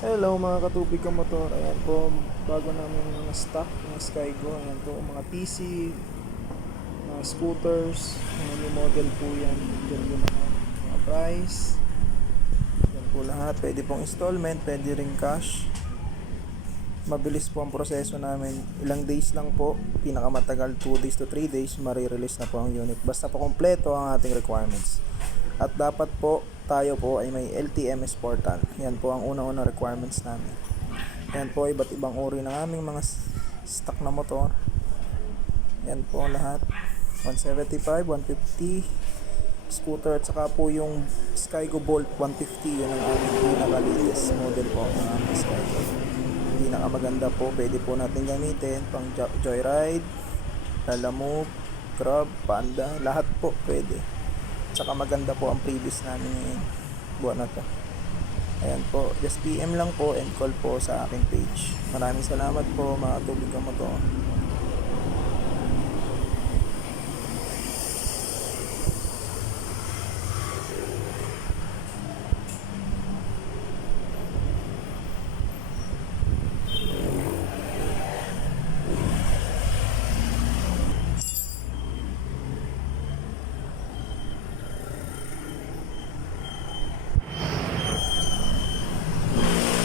Hello mga katupig ka motor. Ayan po, bago namin mga stock ng Skygo. Ayan po, mga PC, mga scooters, mga new model po yan. Diyan po mga price. Yan po lahat. Pwede pong installment, pwede ring cash. Mabilis po ang proseso namin. Ilang days lang po, pinakamatagal 2 days to 3 days, marirelease na po ang unit. Basta po kompleto ang ating requirements. At dapat po tayo po ay may LTMS portal. Yan po ang una-una requirements namin. Yan po, iba't ibang uri ng aming mga stock na motor. Yan po lahat. 175, 150 scooter at saka po yung Skygo Bolt 150. Yan ang aming pinaka-latest model po ng aming Skygo. Pinakamaganda po, pwede po natin gamitin pang joyride, lalamove, grab, panda, lahat po pwede. Tsaka maganda po ang previous namin ngayon buwan na to. Ayan po, just PM lang po and call po sa aking page. Maraming salamat po mga tubig ka motor.